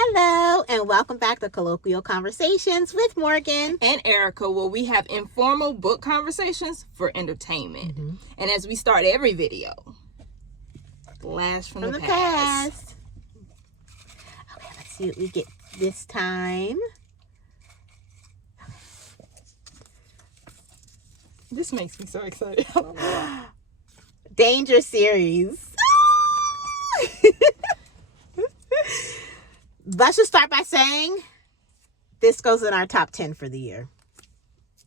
Hello, and welcome back to Colloquial Conversations with Morgan and Erica, where we have informal book conversations for entertainment. Mm-hmm. And as we start every video, blast from the past. Okay, let's see what we get this time. This makes me so excited. I don't know why. Danger series. Let's just start by saying this goes in our top 10 for the year.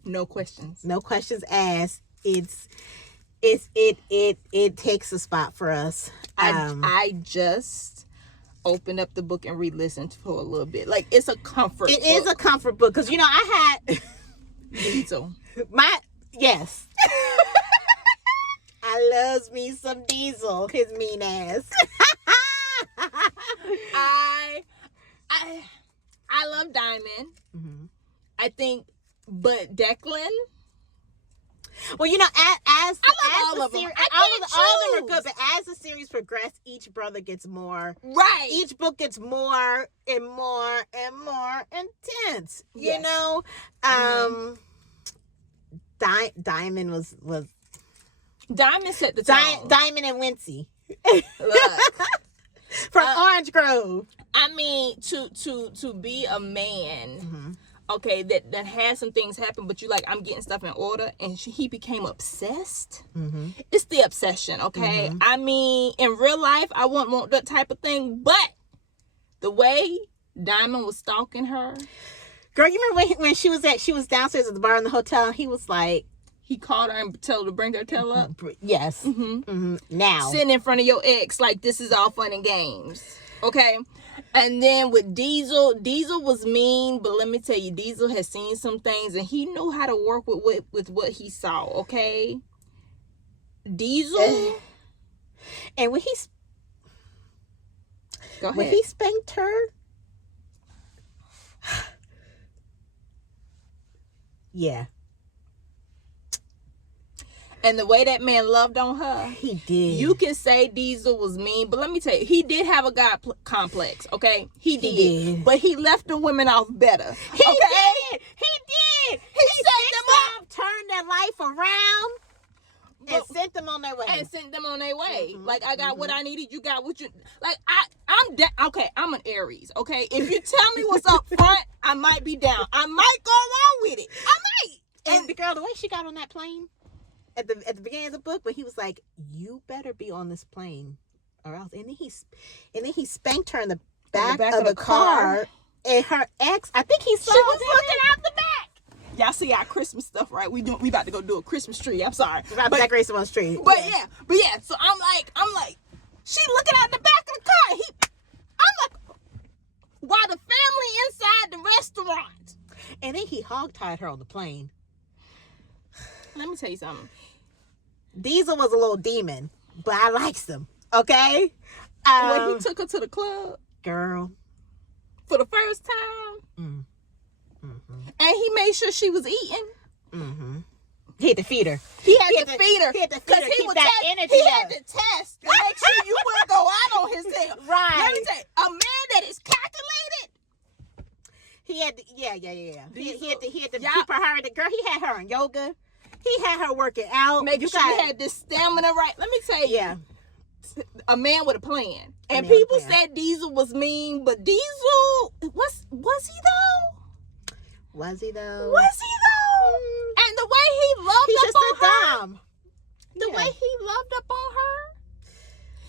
No questions. No questions asked. It takes a spot for us. I just opened up the book and re-listened for a little bit. Like, it's a comfort book. It is a comfort book because I had Diesel. Yes. I loves me some Diesel, his mean ass. I love Diamond. Mm-hmm. I think, but Declan. Well, as all of them. All of them are good, but as the series progresses, each brother gets more. Right. Each book gets more and more and more intense. Yes. You know, Diamond was Diamond set the tone. Diamond and Wincy. Look. From Orange Grove. I mean, to be a man, mm-hmm. okay, that has some things happen, but you like, I'm getting stuff in order, and he became obsessed. Mm-hmm. It's the obsession, okay? Mm-hmm. I mean, in real life, I wouldn't want that type of thing, but the way Diamond was stalking her. Girl, you remember when she was downstairs at the bar in the hotel, and he was like, he called her and told her to bring her tail up? Yes. Mm-hmm. Mm-hmm. Now. Sitting in front of your ex like this is all fun and games. Okay? And then with Diesel was mean, but let me tell you, Diesel has seen some things and he knew how to work with what he saw, okay? Diesel. And when he spanked her, yeah. And the way that man loved on her. He did. You can say Diesel was mean, but let me tell you, he did have a God complex, okay? He did. But he left the women off better. He did. He set them up, turned their life around, and sent them on their way. Mm-hmm. Like, I got what I needed, you got what you... Like, I'm an Aries, okay? If you tell me what's up front, I might be down. I might go along with it. I might. And the girl, the way she got on that plane... At the beginning of the book, when he was like, "You better be on this plane, or else," and then he spanked her in the back of the car, and her ex, I think he saw. She was looking out the back. Y'all see our Christmas stuff, right? We about to go do a Christmas tree. I'm sorry, we're about to decorate someone's tree. But yeah. So I'm like, she looking out the back of the car. I'm like, while the family inside the restaurant, and then he hogtied her on the plane. Let me tell you something. Diesel was a little demon, but I likes him. Okay? When he took her to the club. Girl. For the first time. Mm-hmm. And he made sure she was eating. Mm-hmm. He had to feed her. He had to feed her. Because he would that energy. He had to test to make sure you wouldn't go out on his tail. Right. Let me tell you, a man that is calculated. He had to, yeah. He had to keep her, the girl, he had her in yoga. He had her working out. Making sure she had this stamina right. Let me tell you. Yeah. A man with a plan. And people said Diesel was mean, but Diesel, was he though? Was he though? And the way he loved up on her. The way he loved up on her.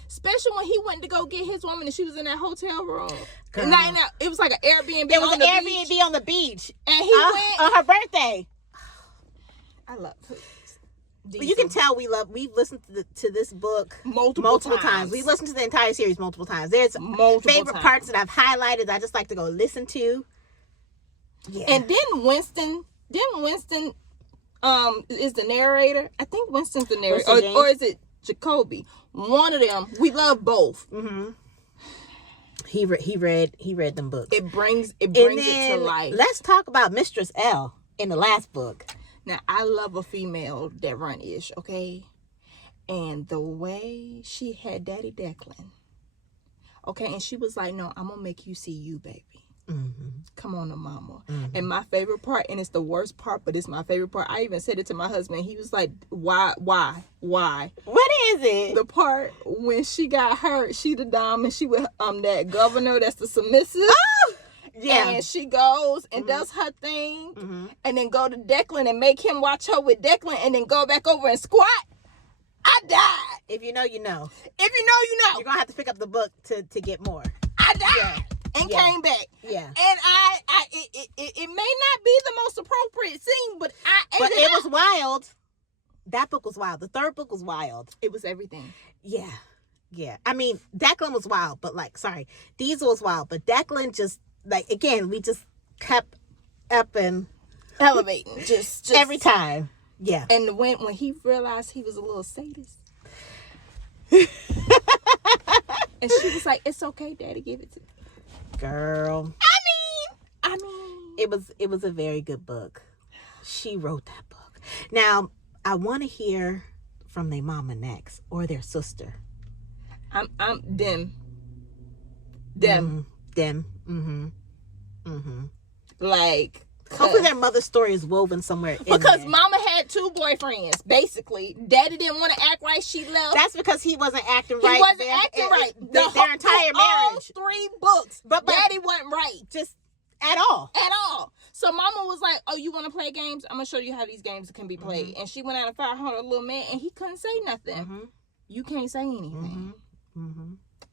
Especially when he went to go get his woman and she was in that hotel room. Now, it was like an Airbnb. It was an Airbnb on the beach. And he went on her birthday. I love But you can tell we've listened to this book multiple times. We listened to the entire series multiple times. There's favorite parts that I've highlighted that I just like to go listen to. Yeah. And didn't Winston is the narrator? I think Winston's the narrator. Or is it Jacoby? One of them. We love both. Mm-hmm. He read them books. It brings it to life. Let's talk about Mistress L in the last book. Now, I love a female that run-ish, okay? And the way she had Daddy Declan Okay, and she was like, no, I'm gonna make you see you, baby. Mm-hmm. Come on, mama. Mm-hmm. And my favorite part, and it's the worst part, but it's my favorite part. I even said it to my husband. He was like, why? What is it? The part when she got hurt, she the dom, and she with that governor that's the submissive. Oh! Yeah. And she goes and does her thing, and then go to Declan and make him watch her with Declan, and then go back over and squat. I died. If you know, you know. If you know, you know. You're gonna have to pick up the book to get more. I died. Yeah. And came back. Yeah. And it may not be the most appropriate scene, but it was wild. That book was wild. The third book was wild. It was everything. Yeah. Yeah. I mean, Declan was wild, but Diesel was wild, but Declan just again, we just kept up and elevating just every time. Yeah. And when he realized he was a little sadist. And she was like, it's okay, Daddy, give it to me. Girl. I mean, it was a very good book. She wrote that book. Now, I want to hear from their mama next or their sister. I'm them. Like, hopefully their mother's story is woven somewhere in because there. mama had 2 boyfriends, basically. Daddy didn't want to act right, she left. That's because he wasn't acting right. He wasn't acting right. Their entire marriage. All 3 books. But Daddy wasn't right. Just at all. At all. So mama was like, oh, you want to play games? I'm going to show you how these games can be played. And she went out and found her little man, and he couldn't say nothing. You can't say anything.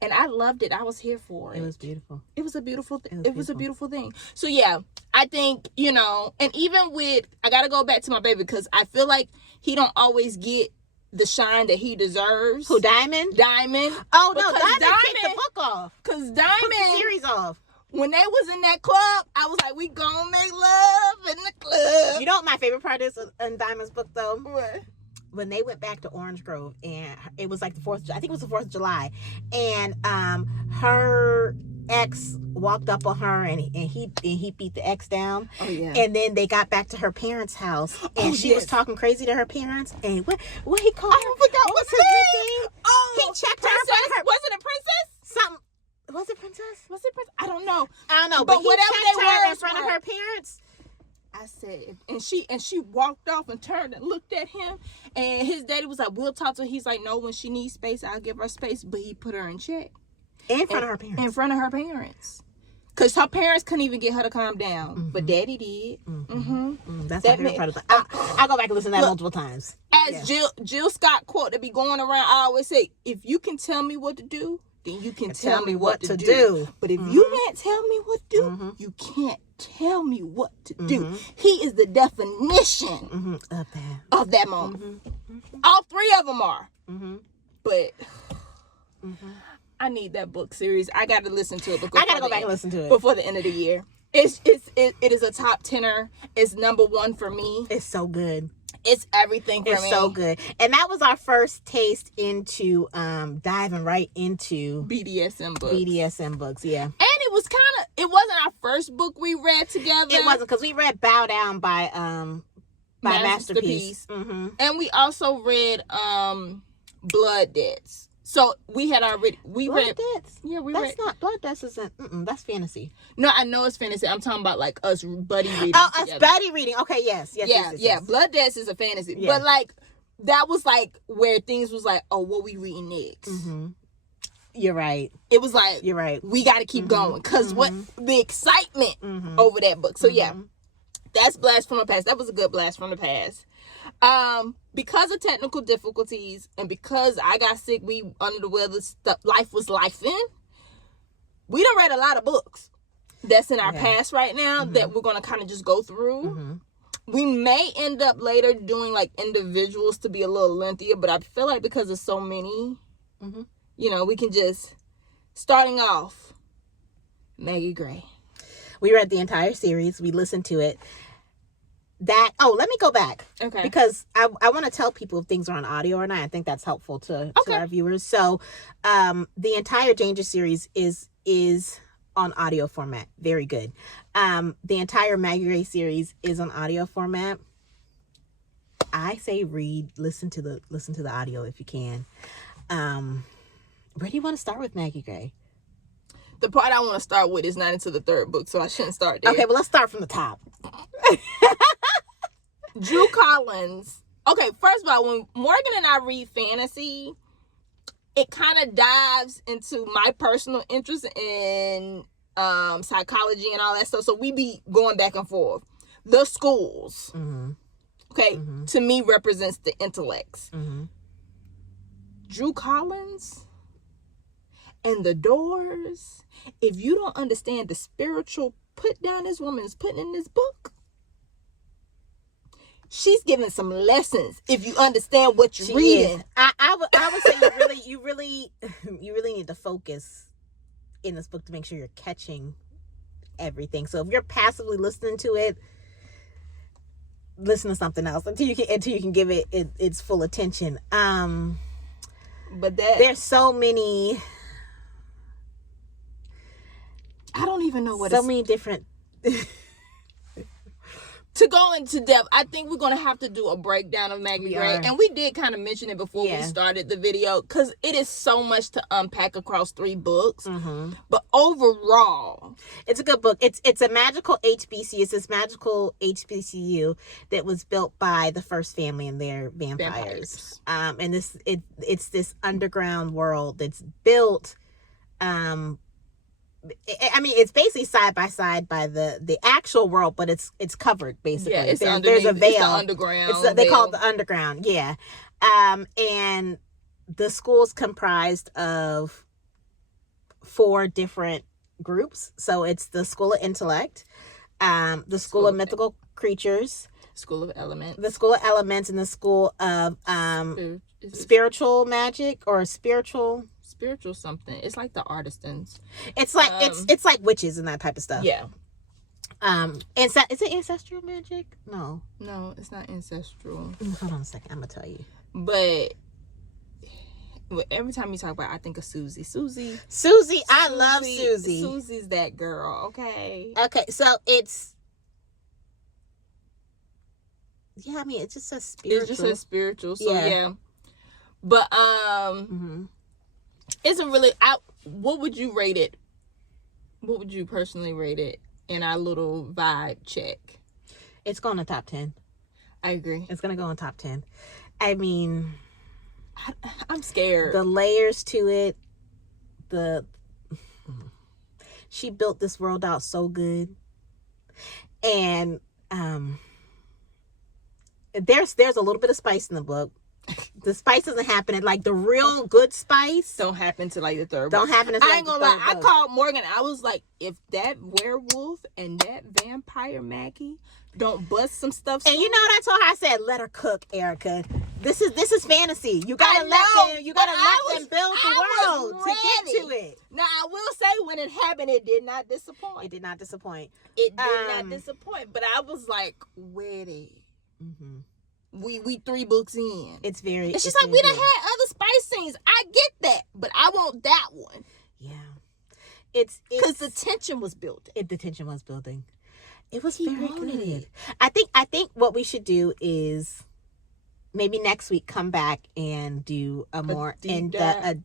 And I loved it. I was here for it. It was beautiful. It was a beautiful it was a beautiful thing. So yeah, I think, and even with, I got to go back to my baby, because I feel like he don't always get the shine that he deserves. Who, Diamond? Diamond. Oh, no, Diamond kicked the book off. Because Put Diamond. the series off. When they was in that club, I was like, we gonna make love in the club. You know what my favorite part is in Diamond's book, though? What? When they went back to Orange Grove, and it was like the 4th, I think it was the 4th of July, and her ex walked up on her, and he beat the ex down. Oh, yeah. And then they got back to her parents' house, and she was talking crazy to her parents, and what he called her? I forgot what's his name. Oh, he checked her in front of her. Wasn't it Princess? Something. Was it Princess? Was it Princess? I don't know. But he whatever checked they her were in front of her parents. I said, and she walked off and turned and looked at him, and his daddy was like, we'll talk to her. He's like, no, when she needs space, I'll give her space. But he put her in check. In front of her parents. In front of her parents. Because her parents couldn't even get her to calm down. But daddy did. That's my favorite part of the I'll go back and listen to that multiple times. As Jill Scott quote that be going around, I always say, if you can tell me what to do, then you can tell me what to do. But if you can't tell me what to do, you can't tell me what to do. He is the definition of that moment. All 3 of them are. But I need that book series. I got to listen to it. I got to go back and listen to it before the end of the year. It is a top 10er. It's number 1 for me. It's so good. It's everything for me. It's so good. And that was our first taste into diving right into BDSM books, yeah. And it wasn't our first book we read together. It wasn't, because we read Bow Down by Masterpiece. And we also read Blood Debts. So we had already Blood Debts? Yeah, that's not Blood Debts. Isn't that's fantasy. No, I know it's fantasy. I'm talking about like us buddy reading. Oh, together. us buddy reading. Okay, yes. Blood Debts is a fantasy, yeah. But like that was like where things was like, oh, what we reading next? You're right. It was like, you're right. We got to keep going, because what the excitement over that book. So yeah, that's Blast from the Past. That was a good blast from the past. Because of technical difficulties and because I got sick, we under the weather, life was life in. We done read a lot of books that's in our past right now that we're going to kind of just go through. We may end up later doing like individuals to be a little lengthier, but I feel like because there's so many, we can just, starting off, Maggie Gray. We read the entire series. We listened to it. Let me go back. Okay. Because I want to tell people if things are on audio or not. I think that's helpful to our viewers. So, the entire Danger series is on audio format. Very good. The entire Maggie Gray series is on audio format. I say listen to the audio if you can. Where do you want to start with Maggie Gray? The part I want to start with is not until the third book, so I shouldn't start there. Okay, but let's start from the top. Drew Collins. Okay, first of all, when Morgan and I read fantasy, it kind of dives into my personal interest in psychology and all that stuff. So we be going back and forth. The schools, okay, to me represents the intellects. Drew Collins and the doors. If you don't understand the spiritual put down this woman is putting in this book, she's giving some lessons. If you understand what you're reading, I would say you really need to focus in this book to make sure you're catching everything. So if you're passively listening to it, listen to something else until you can give it its full attention. But there's so many. I don't even know what. So many different. To go into depth, I think we're going to have to do a breakdown of Maggie Gray. And we did kind of mention it before we started the video, because it is so much to unpack across 3 books. But overall, it's a good book. It's a magical HBCU. It's this magical HBCU that was built by the first family and their vampires. And it's this underground world that's built. I mean, it's basically side by side by the actual world, but it's covered basically. Yeah, there's a veil. It's the underground. They call it the underground. Yeah, and the school's comprised of 4 different groups. So it's the School of Intellect, the School of Mythical Creatures, School of Elements, the School of Elements, and the School of Spiritual Magic or Spiritual something. It's like the artisans. It's like it's like witches and that type of stuff. Yeah. Is it ancestral magic? No, it's not ancestral. Hold on a second, I'm gonna tell you. But every time you talk about it, I think of Susie. I love Susie. Susie's that girl. Okay, so it's I mean, it just says spiritual. It just says spiritual. So yeah. But isn't really what would you rate it? What would you personally rate it in our little vibe check? It's going to top 10. I agree. It's going to go in top 10. I mean, I'm scared. The layers to it, she built this world out so good. And there's a little bit of spice in the book. The spice doesn't happen. Like the real good spice don't happen to like the third. Don't happen to. I ain't gonna lie. I called Morgan. I was like, if that werewolf and that vampire Maggie don't bust some stuff. And you know what I told her? I said, let her cook, Erica. This is fantasy. You gotta let them build the world to get to it. Now I will say, when it happened, it did not disappoint. It did not disappoint. But I was like, ready. We 3 books in. It's very. It's just like we done had other spice scenes. I get that, but I want that one. Yeah, it's because the tension was building. The tension was building. It was very good. I think what we should do is maybe next week come back and do a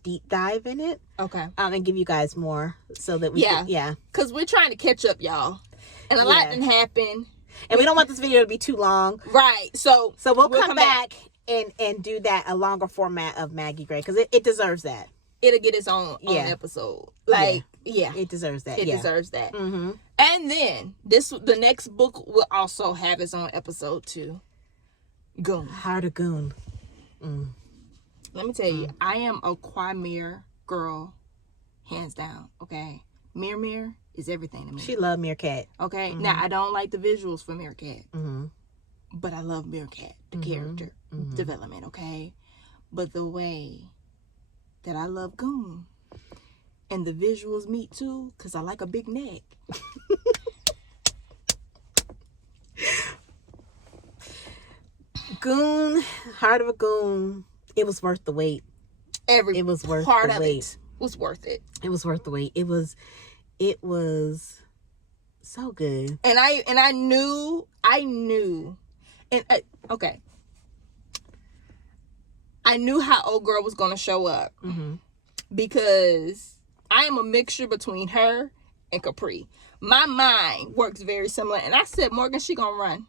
deep dive in it. Okay. And give you guys more so that we can, because we're trying to catch up, y'all, and a lot didn't happen. And we don't want this video to be too long. Right. So we'll come back and do a longer format of Maggie Gray, because it deserves that. It'll get its own episode. It deserves that. It deserves that. Mm-hmm. And then the next book will also have its own episode too. Goon. Heart of Goon. Let me tell you, I am a Quamir girl, hands down. Okay, Mir is everything to me. She loved Meerkat. Okay, now I don't like the visuals for Meerkat, but I love Meerkat, the character development. Okay, but the way that I love Goon and the visuals meet too, because I like a big neck. Goon, Heart of a Goon. It was worth the wait. It was worth part the wait. It was worth it. It was worth the wait. It was so good. And I knew, and okay. I knew how old girl was gonna show up because I am a mixture between her and Capri. My mind works very similar. And I said, Morgan, she gonna run.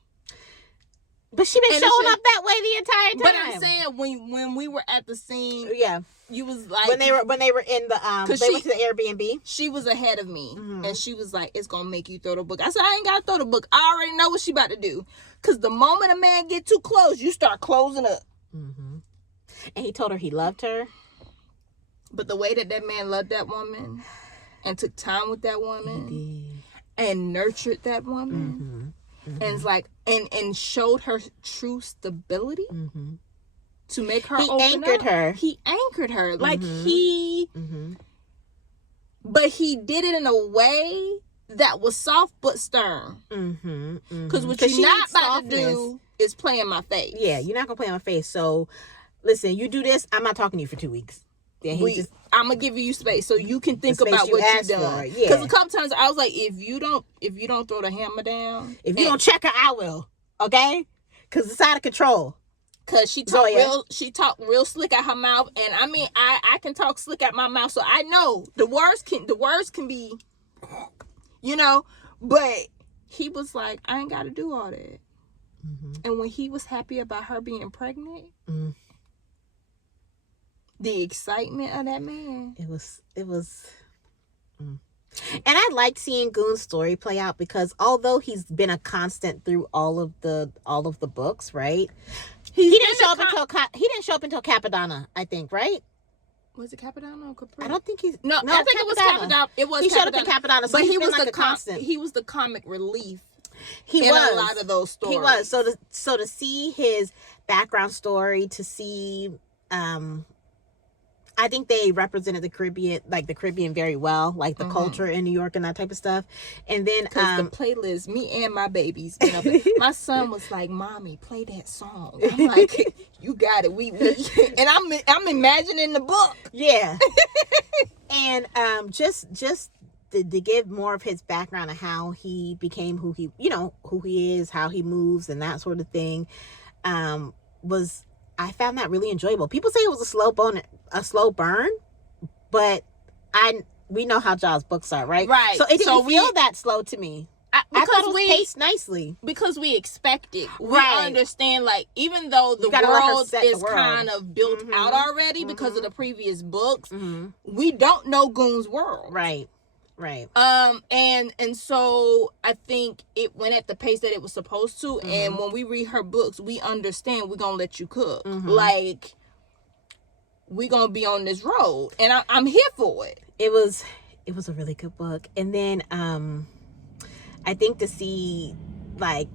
But she been showing up that way the entire time. But I'm saying when we were at the scene, yeah, you was like when they were in the they went to the Airbnb. She was ahead of me, and she was like, "It's gonna make you throw the book." I said, "I ain't gotta throw the book. I already know what she about to do." Cause the moment a man get too close, you start closing up. Mm-hmm. And he told her he loved her, but the way that man loved that woman, and took time with that woman, and nurtured that woman. Mm-hmm. And it's like, and showed her true stability to make her open anchored up. her. He anchored her. Like but he did it in a way that was soft but stern. Because what you're not about to do is play in my face. Yeah, you're not going to play in my face. So, listen, you do this, I'm not talking to you for 2 weeks. Yeah, I'm gonna give you space so you can think about what you've done. Because a couple times I was like, if you don't throw the hammer down, if you don't check her, I will. Okay, because it's out of control. Because she talked real slick out her mouth, and I mean I can talk slick out my mouth, so I know the words can be, But he was like, I ain't got to do all that. And when he was happy about her being pregnant. The excitement of that man. It was. And I liked seeing Goon's story play out because although he's been a constant through all of the books, right? He didn't show up until Capadonna, I think, right? Was it Capadonna or Capri? I don't think he's. No, I think it was Capadonna. It was. He showed up in Capadonna, so but he was like constant. He was the comic relief. He was a lot of those stories. He was. So to see his background story, to see I think they represented the Caribbean very well, like the culture in New York and that type of stuff. And then the playlist, me and my babies, my son was like, "Mommy, play that song." I'm like, "You got it." We and I'm imagining the book. Yeah. And just to give more of his background of how he became who he is, how he moves, and that sort of thing, I found that really enjoyable. People say it was a slow burn, but we know how Jaws books are, right? Right. So it didn't feel that slow to me. I thought it was paced nicely. Because we expect it. We understand, like, even though the world is kind of built out already because of the previous books, we don't know Goon's world. Right. And so I think it went at the pace that it was supposed to. And when we read her books, we understand we're gonna let you cook. Like, we're gonna be on this road, and I'm here for it. It was a really good book. And then I think to see, like,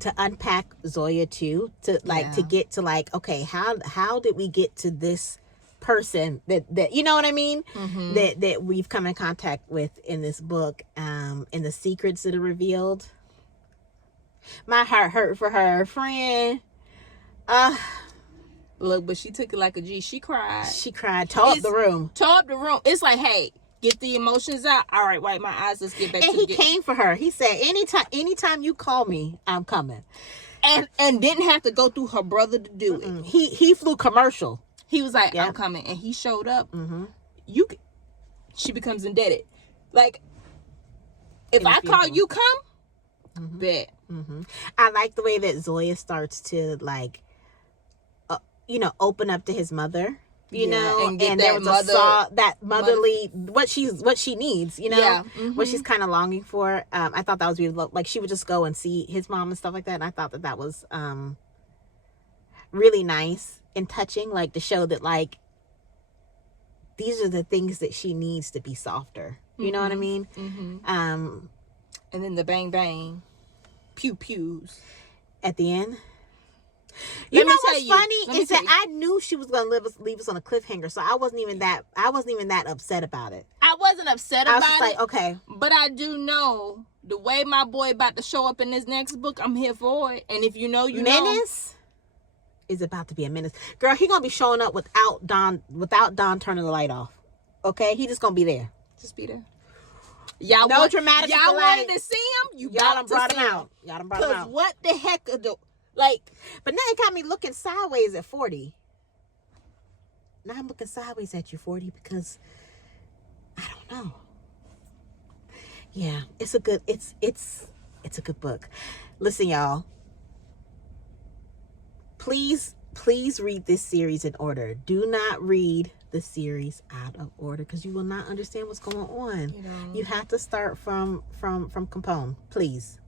to unpack Zoya too, to get to, like, okay, how did we get to this person that you know what I mean, that we've come in contact with in this book, and the secrets that are revealed. My heart hurt for her friend. Look, but she took it like a G. She cried. Tore up the room. It's like, hey, get the emotions out. All right, wipe my eyes. Let's get back. And he came for her. He said, anytime you call me, I'm coming. And didn't have to go through her brother to do it. He flew commercial. He was like, I'm coming. And he showed up. She becomes indebted. Like, if I call, you come? Bet. I like the way that Zoya starts to, like, open up to his mother, and there was that motherly, what she needs, what she's kind of longing for. I thought that was really, like, she would just go and see his mom and stuff like that. And I thought that was really nice and touching, like, to show that, like, these are the things that she needs to be softer. You know what I mean? And then the bang bang, pew pews at the end. You know what's funny is that I knew she was gonna leave us on a cliffhanger, so I wasn't even that upset about it. I wasn't upset about it. I was just like, okay. But I do know the way my boy about to show up in this next book, I'm here for it. And if you know, Menace is about to be a menace. Girl, he gonna be showing up without Don turning the light off. Okay? He just gonna be there. Just be there. Y'all dramatic. Y'all wanted to see him. Y'all done brought him out. Because what the heck like, but now it got me looking sideways at 40. Now I'm looking sideways at you, 40, because I don't Oh. Yeah, it's a good it's a good book. Listen, y'all. Please read this series in order. Do not read the series out of order because you will not understand what's going on. You have to start from Capone, please.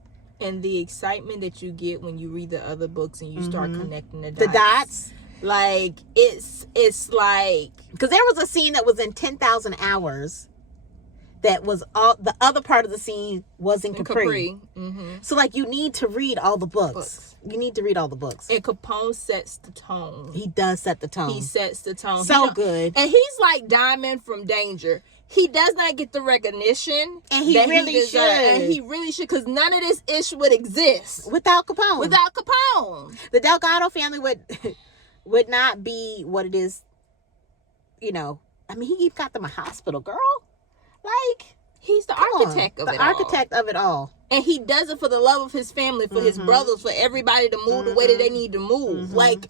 And the excitement that you get when you read the other books and you start connecting the dots. Like it's like, because there was a scene that was in 10,000 Hours that was all the other part of the scene was in Capri. So like you need to read all the books. You need to read all the books. And Capone sets the tone. He does set the tone. He sets the tone. So good. And he's like Diamond from Danger. He does not get the recognition. And he really should. And he really should, because none of this ish would exist without Capone. Without Capone. The Delgado family would not be what it is. You know, I mean, he got them a hospital, girl. Like, he's the architect of it all. The architect of it all. And he does it for the love of his family, for his brothers, for everybody to move the way that they need to move. Like,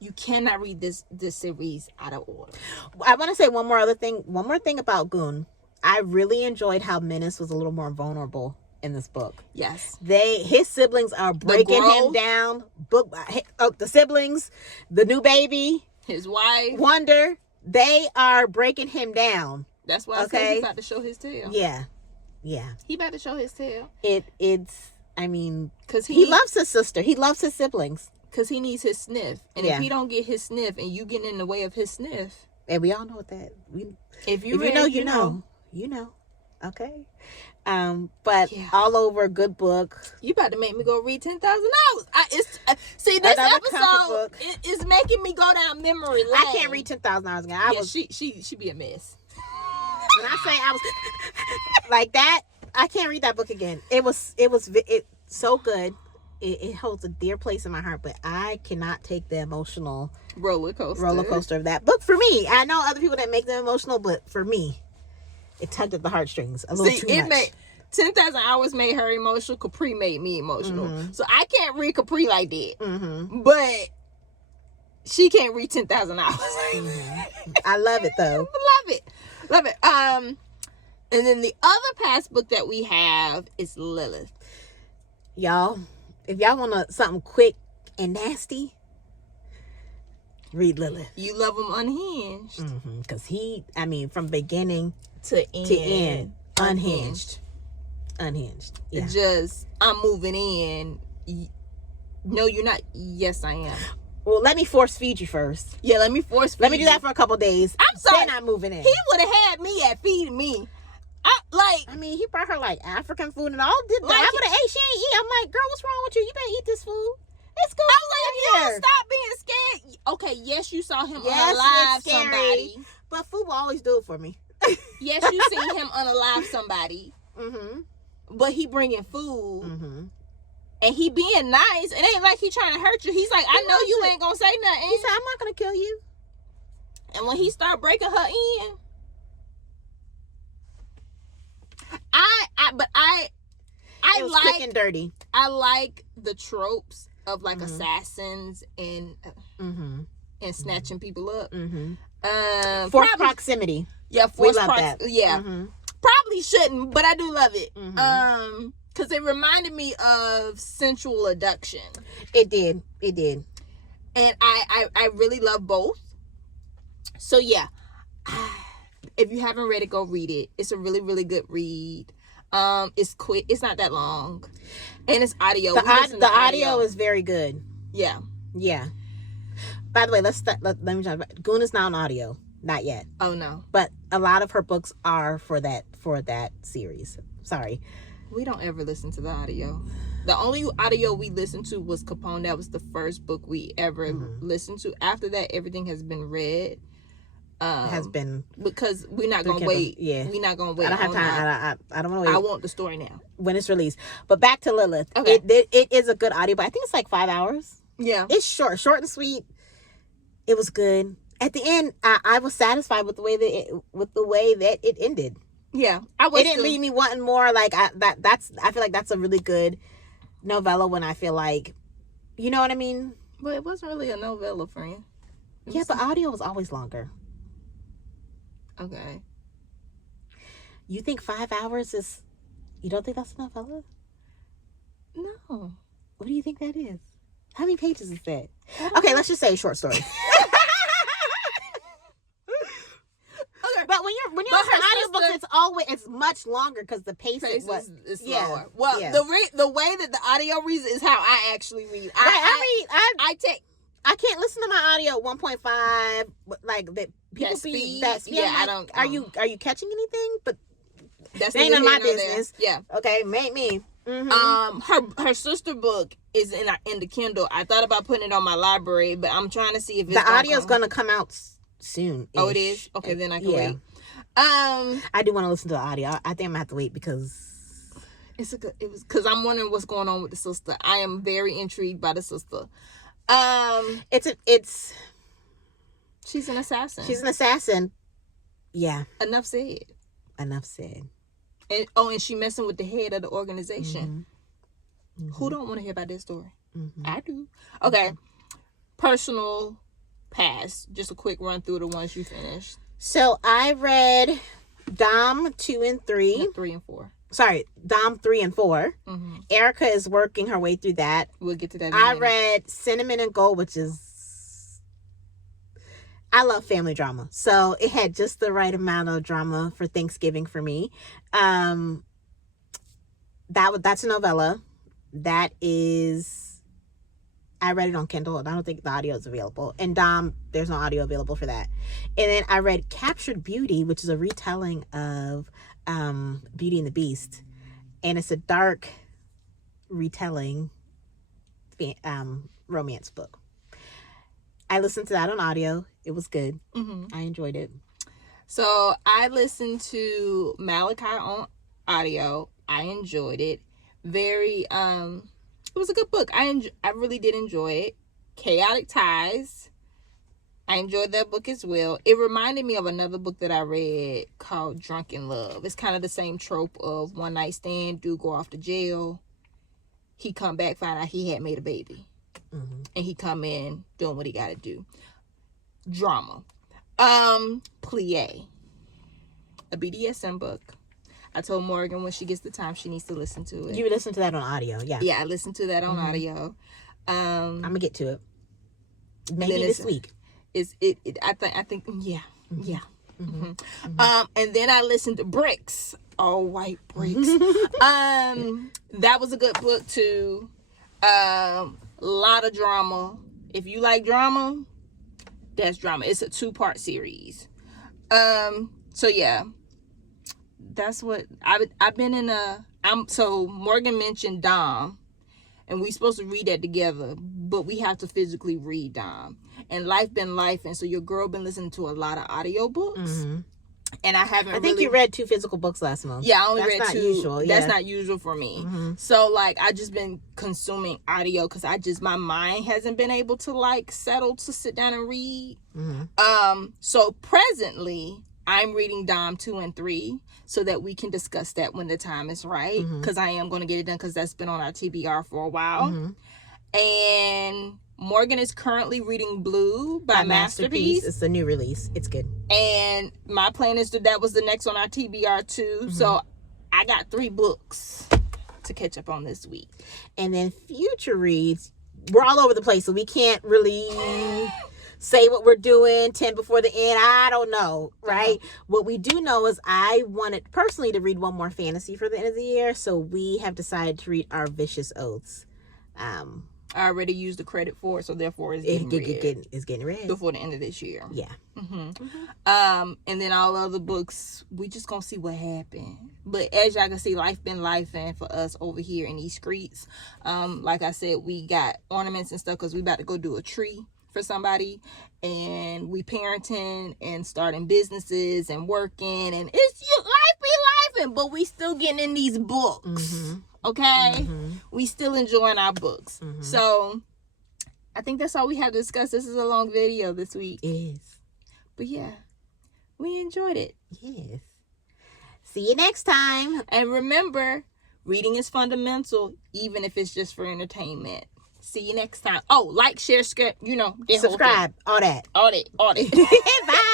you cannot read this series out of order. I want to say one more thing about Goon. I really enjoyed how Menace was a little more vulnerable in this book. Yes. His siblings are breaking him down. The siblings, the new baby, his wife, Wonder, they are breaking him down. That's why I said he's about to show his tail. Yeah. He about to show his tail. I mean, because he loves his sister. He loves his siblings. Because he needs his sniff. And if he don't get his sniff and you getting in the way of his sniff. And we all know what that. If you know, you know. You know. Okay. But all over, good book. You about to make me go read 10,000 Hours. See, this episode is making me go down memory lane. I can't read 10,000 Hours again. She be a mess. When I say I was like that, I can't read that book again. It was so good. It holds a dear place in my heart, but I cannot take the emotional roller coaster of that book. For me, I know other people that make them emotional, but for me, it tugged at the heartstrings a little too much. 10,000 Hours made her emotional. Capri made me emotional. So I can't read Capri like that. But she can't read 10,000 Hours. I love it though. Love it. And then the other past book that we have is Lilith. Y'all, if y'all want something quick and nasty, read Lilith. You love him unhinged. Because from beginning to end, unhinged. Yeah. Just, I'm moving in. No, you're not. Yes, I am. Well, let me force feed you first. Yeah, let me force feed Let me do that for a couple days. I'm sorry. Then I'm moving in. He would have had me at feeding me. He brought her like African food and all. I would have ate. She ain't eat. I'm like, girl, what's wrong with you? You better eat this food. It's good. I was like, if you don't stop being scared. Okay, yes, you saw him unalive somebody. But food will always do it for me. Yes, you seen him unalive somebody. But he bringing food. And he being nice. It ain't like he trying to hurt you. He's like, I know you ain't gonna say nothing. He said, I'm not gonna kill you. And when he start breaking her in, I was like quick and dirty. I like the tropes of like assassins and snatching people up. Forced proximity. Yeah, we love that. Yeah, probably shouldn't, but I do love it. Because it reminded me of sensual abduction. It did. And I really love both. So yeah, if you haven't read it, go read it. It's a really, really good read. It's quick. It's not that long, and it's audio. The audio is very good. Yeah. By the way, let me talk about Goon is not on audio, not yet. Oh no. But a lot of her books are for that series. Sorry. We don't ever listen to the audio. The only audio we listened to was Capone. That was the first book we ever listened to. After that, everything has been read. Has been, because we're not gonna wait. Yeah, we're not gonna wait. I don't have time. I don't want to wait. I want the story now when it's released. But back to Lilith. Okay. It is a good audio, but I think it's like 5 hours. Yeah, it's short and sweet. It was good. At the end, I was satisfied with the way that it ended. Yeah, it didn't leave me wanting more. Like I feel like that's a really good novella when I feel like, you know what I mean. But it wasn't really a novella, friend. Yeah, but audio was always longer. Okay. You think 5 hours is... You don't think that's a novella? No. What do you think that is? How many pages is that? Okay, let's just say a short story. But when you're listening to audiobooks, it's much longer because the pace is slower. Well, the way that the audio reads is how I actually read. I can't listen to my audio at 1.5, like that. People speed. That speed. Yeah, like, I don't. Are you catching anything? But that's ain't none of my business. There. Yeah. Okay, make me. Mm-hmm. Her sister book is in the Kindle. I thought about putting it on my library, but I'm trying to see if the audio's gonna come out soon. Oh, it is? Okay, then I can wait. I do want to listen to the audio. I think I'm gonna have to wait because because I'm wondering what's going on with the sister. I am very intrigued by the sister. She's an assassin. She's an assassin. Yeah. Enough said. And she messing with the head of the organization. Mm-hmm. Who don't want to hear about this story? Mm-hmm. I do. Okay. Mm-hmm. Personal past. Just a quick run through the ones you finished. So I read Dom 2 and 3. No, 3 and 4. Sorry, Dom 3 and 4. Mm-hmm. Erica is working her way through that. We'll get to that. I read Sinnamon and Gold, which is... I love family drama. So it had just the right amount of drama for Thanksgiving for me. That's a novella. That is... I read it on Kindle, and I don't think the audio is available. And Dom, there's no audio available for that. And then I read Captured Beauty, which is a retelling of Beauty and the Beast. And it's a dark retelling romance book. I listened to that on audio. It was good. Mm-hmm. I enjoyed it. So I listened to Malachi on audio. I enjoyed it. It was a good book. I really did enjoy it. Chaotic Ties. I enjoyed that book as well. It reminded me of another book that I read called Drunken Love. It's kind of the same trope of one night stand, dude go off to jail. He come back, find out he had made a baby. Mm-hmm. And he come in doing what he got to do. Drama. Plie. A BDSM book. I told Morgan when she gets the time, she needs to listen to it. You listen to that on audio, yeah. Yeah, I listened to that on audio. I'm gonna get to it. Maybe this week. I think yeah. Mm-hmm. Yeah. Mm-hmm. Mm-hmm. And then I listened to Bricks. All White Bricks. That was a good book too. Lot of drama. If you like drama, that's drama. It's a 2-part series. So yeah. That's what I've been in so Morgan mentioned Dom, and we supposed to read that together, but we have to physically read Dom. And life been life, and so your girl been listening to a lot of audiobooks. Mm-hmm. And I think you read 2 physical books last month. Yeah, I only read 2. That's not usual. That's not usual for me. Mm-hmm. So like I just been consuming audio because my mind hasn't been able to like settle to sit down and read. Mm-hmm. So presently I'm reading Dom 2 and 3 so that we can discuss that when the time is right. Because I am going to get it done because that's been on our TBR for a while. Mm-hmm. And Morgan is currently reading Blue by Masterpiece. It's a new release. It's good. And my plan is that was the next on our TBR too. Mm-hmm. So I got 3 books to catch up on this week. And then future reads, we're all over the place, so we can't really... say what we're doing 10 before the end. I don't know, right? What we do know is I wanted personally to read one more fantasy for the end of the year, so we have decided to read Our Vicious Oaths. I already used the credit for it, so therefore it's getting read before the end of this year. Yeah. Mm-hmm. Mm-hmm. And then all other books, we just gonna see what happened. But as y'all can see, life been life, and for us over here in these streets, like I said, we got ornaments and stuff because we about to go do a tree for somebody, and we parenting and starting businesses and working, and life be lifing, but we still getting in these books. Mm-hmm. Okay? Mm-hmm. We still enjoying our books. Mm-hmm. So I think that's all we have to discuss. This is a long video this week. It is. But yeah, we enjoyed it. Yes. See you next time. And remember, reading is fundamental, even if it's just for entertainment. See you next time. Oh, like, share, subscribe, subscribe, all that. Bye.